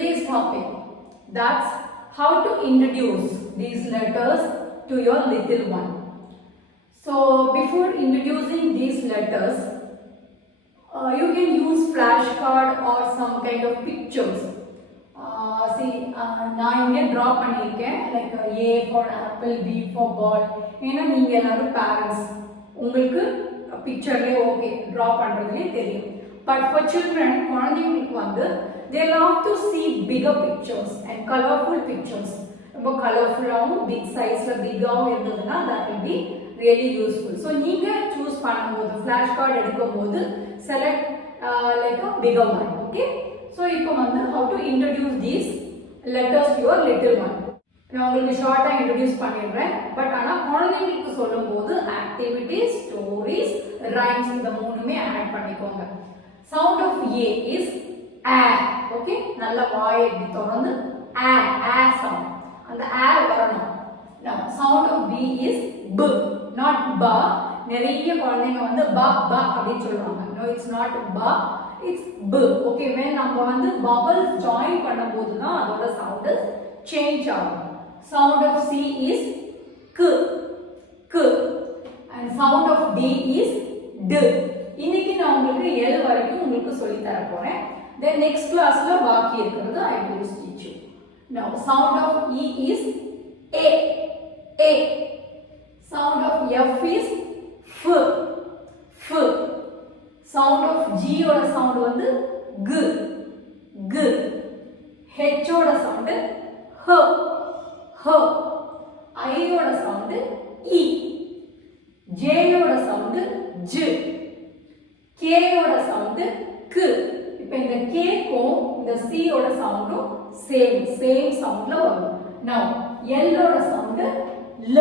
today's topic. That's how to introduce these letters to your little one. So before introducing these letters, you can use flashcard or some kind of pictures. நான் இங்கே draw பண்ணியிருக்கேன் like A for apple, B for ball. ஏன்னா நீங்கள் எல்லாரும் parents, உங்களுக்கு பிக்சர்லேயே okay draw பண்ணுறதுலே தெரியும். But for children, குழந்தைங்களுக்கு வந்து they love to see bigger pictures and colorful pictures. ரொம்ப கலர்ஃபுல்லாகவும் பிக் சைஸில் பிக்காகவும் இருந்ததுன்னா that will be really useful. So நீங்கள் சூஸ் பண்ணும்போது ஃப்ளாஷ் கார்டு எடுக்கும்போது select like a bigger one. Okay, so இப்போ வந்து how to introduce these letters to your little one. நான் உங்களுக்கு ஷார்ட்டாக இன்ட்ரடியூஸ் பண்ணிடுறேன். பட் ஆனால் குழந்தைங்களுக்கு சொல்லும்போது ஆக்டிவிட்டிஸ், ஸ்டோரிஸ், ரைம்ஸ் இந்த மூணுமே ஆட் பண்ணிக்கோங்க. Sound of A is ah. Okay, நல்ல வாயை இப்படி தொடர்ந்து ஆ ஆ சவுண்ட், அந்த ஆ வரணும். சவுண்ட் ஆஃப் பி இஸ் ப, நாட் ப. நிறைய குழந்தைங்க வந்து ப ப அப்படின்னு சொல்லுவாங்க. நோ, இட்ஸ் நாட் ப, இட்ஸ் ப. ஓகே, when நம்ம வந்து vowels ஜாயின் பண்ணும்போது தான் அதோட சவுண்ட் சேஞ்ச் ஆகும். சவுண்ட் ஆஃப் சி இஸ் க் க் and sound of d is d. இன்னைக்கு நான் உங்களுக்கு L வரைக்கும் உங்களுக்கு சொல்லி தர போறேன். then next classல பாக்கி இருக்குது I will teach you. now sound of E is a a. sound of F is f f. sound of G ஓட sound வந்து g g. H ஓட sound h h. I ஓட sound E. J ஓட sound j. K ஓட sound k. இப்போ இந்த K க்கும் இந்த C ஓட சவுண்டும் சேம் சவுண்ட்ல வரும். now L ஓட sound l.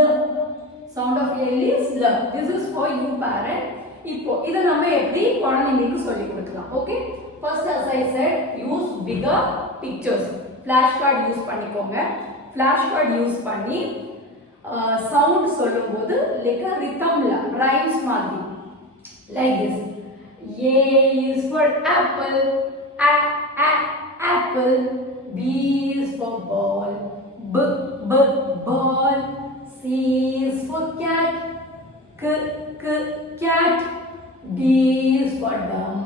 sound of L is l. this is for you parent. இப்போ இத நம்ம எப்படி குழந்தைகளுக்கு சொல்லி கொடுக்கலாம். Okay, first as I said, use bigger pictures. flash card use பண்ணிக்கோங்க. flash card யூஸ் பண்ணி சவுண்ட் சொல்லும்போது லைக் ரிதம்ல ரைம்ஸ் மாதிரி like this. A is for apple, a a apple. B is for ball, b b ball. C is for cat, k k cat. D is for dumb,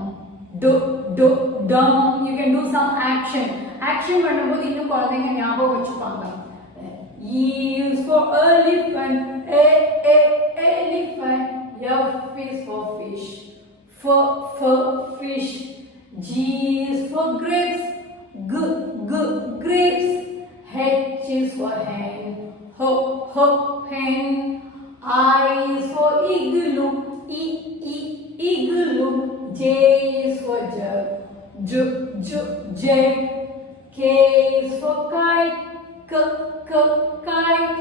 d d dumb. You can do some action பண்ணும்போது இன்னும் குழந்தைங்க ஞாபகம் வச்சுப்பாங்க. E is for elephant, a a elephant. F is for fish, f fish. G is for grapes, g g grapes. H is for hen, h hen. I is for igloo, e igloo. J is for jug, j jug. K is for kite, k kite.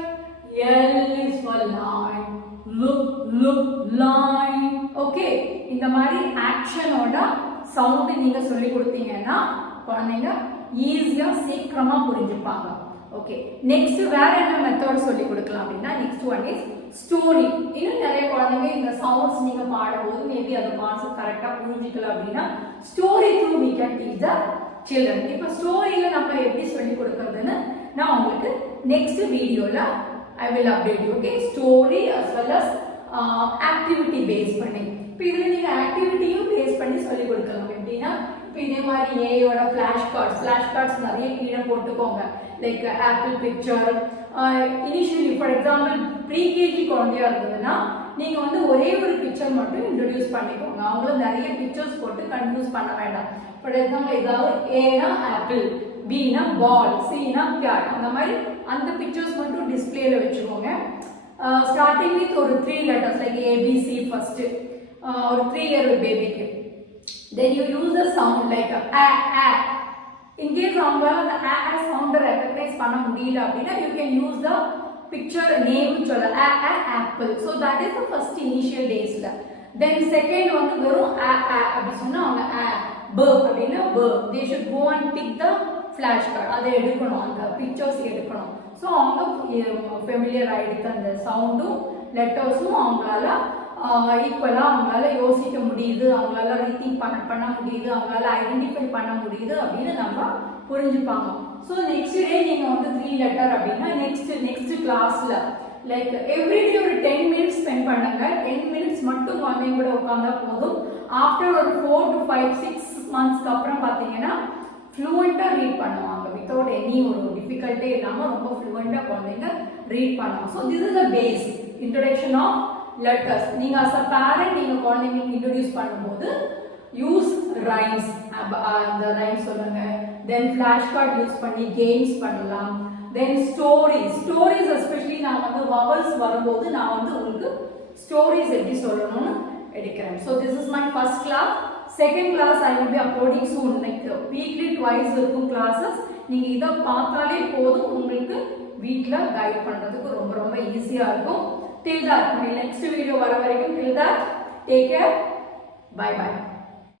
L is for line, line. Okay, இந்த மாதிரி ஆக்ஷனோட sound நீங்க சொல்லி கொடுத்தீங்கன்னா குழந்தைங்க ஈஸியா சீக்கிரமா புரிஞ்சுப்பாங்க. Okay, next வேற என்ன மெத்தட் சொல்லி கொடுக்கலாம் அப்படின்னா நெக்ஸ்ட் ஒன் இஸ் ஸ்டோரி. இன்னும் நிறைய குழந்தைங்க இந்த சவுண்ட்ஸ் நீங்க பாடும்போது மேபி அந்த கான்செப்ட் கரெக்டா புரிஞ்சுக்கல அப்படின்னா story through we can teach the children. இப்போ ஸ்டோரியில நம்ம எப்படி சொல்லி கொடுக்கறதுன்னு நான் உங்களுக்கு நெக்ஸ்ட் வீடியோல I will update you. Okay, story as well as activity based பண்ணி. இப்போ இதுல நீங்க ஆக்டிவிட்டியும் பேஸ் பண்ணி சொல்லி கொடுக்கலாம். எப்படின்னா இப்போ இதே மாதிரி A ஓட ஃபிளாஷ் கார்ட்ஸ் நிறைய கீழே போட்டுக்கோங்க. Like apple picture. Initially for example pre-KG குழந்தையா இருந்ததுன்னா நீங்க வந்து ஒரே ஒரு பிக்சர் மட்டும் இன்ட்ரோடியூஸ் பண்ணிக்கோங்க. அவங்களும் நிறைய பிக்சர்ஸ் போட்டு கன்ஃபியூஸ் பண்ண வேண்டாம். ஃபார் எக்ஸாம்பிள் ஏதாவது ஏனா ஆப்பிள், பினா பால், சினா கேட், அந்த மாதிரி அந்த பிக்சர்ஸ் மட்டும் டிஸ்பிளேல வச்சுக்கோங்க. ஸ்டார்டிங் வித் ஒரு 3 letters லைக் ABC ஃபர்ஸ்ட், ஒரு 3 year பேபிக்கு. Then you use a sound like a a. In case அவங்களால அந்த a சவுண்டை ரெகக்னைஸ் பண்ண முடியல அப்படின்னா you can use the picture name சொல்ல a apple. So that is the first initial டேஸ்ல. தென் செகண்ட் வந்து வெறும் a அப்படி சொன்னா அவங்க a b அப்படின்னா b. they should go and pick the flash card. அதை எடுக்கணும், அந்த பிக்சர்ஸ் எடுக்கணும். ஸோ அவங்க ஃபெமிலியர் ஆகிடுது அந்த சவுண்டும் லெட்டர்ஸும் அவங்களால ஈக்குவலாக அவங்களால யோசிக்க முடியுது, அவங்களால ரீதிங் பண்ண முடியுது, அவங்களால ஐடென்டிஃபை பண்ண முடியுது அப்படின்னு நம்ம புரிஞ்சுப்பாங்க. ஸோ நெக்ஸ்ட் டே நீங்க வந்து 3 லெட்டர் அப்படின்னா நெக்ஸ்ட் கிளாஸ்ல லைக் எவ்ரிடே ஒரு 10 மினிட்ஸ் ஸ்பெண்ட் பண்ணுங்க. 10 மினிட்ஸ் மட்டும் குழந்தைங்க கூட உட்காந்தா போதும். ஆஃப்டர் ஒரு 4 to 5 6 மந்த்ஸ்க்கு அப்புறம் பார்த்தீங்கன்னா ஃப்ளூவெண்டா ரீட் பண்ணுவாங்க. வித்தவுட் எனி ஒரு டிஃபிகல்ட்டே இல்லாம ரொம்ப ஃப்ளூவெண்டா குழந்தைங்க ரீட் பண்ணுவாங்க. So this is the base introduction of letters. நீங்க அஸ் அ பேரண்ட் நீங்க குழந்தைங்களுக்கு இன்ட்ரோடியூஸ் பண்ணும்போது யூஸ் ரைம்ஸ், அந்த ரைம்ஸ் சொல்லுங்க. தென் ஃபிளாஷ் கார்டு யூஸ் பண்ணி கேம்ஸ் பண்ணலாம். தென் ஸ்டோரிஸ் எஸ்பெஷலி நான் வந்து வவல்ஸ் வரும்போது நான் வந்து உங்களுக்கு ஸ்டோரிஸ் எப்படி சொல்லணும்னு எடுக்கிறேன். So this is my first class. Second class I will be uploading soon. Like weekly twice இருக்கும் கிளாஸஸ். நீங்க இதை பார்த்தாலே போதும், உங்களுக்கு வீட்டில் கைட் பண்றதுக்கு ரொம்ப ரொம்ப ஈஸியா இருக்கும். Till that, my next video வர வரைக்கும் till that, take care, bye bye.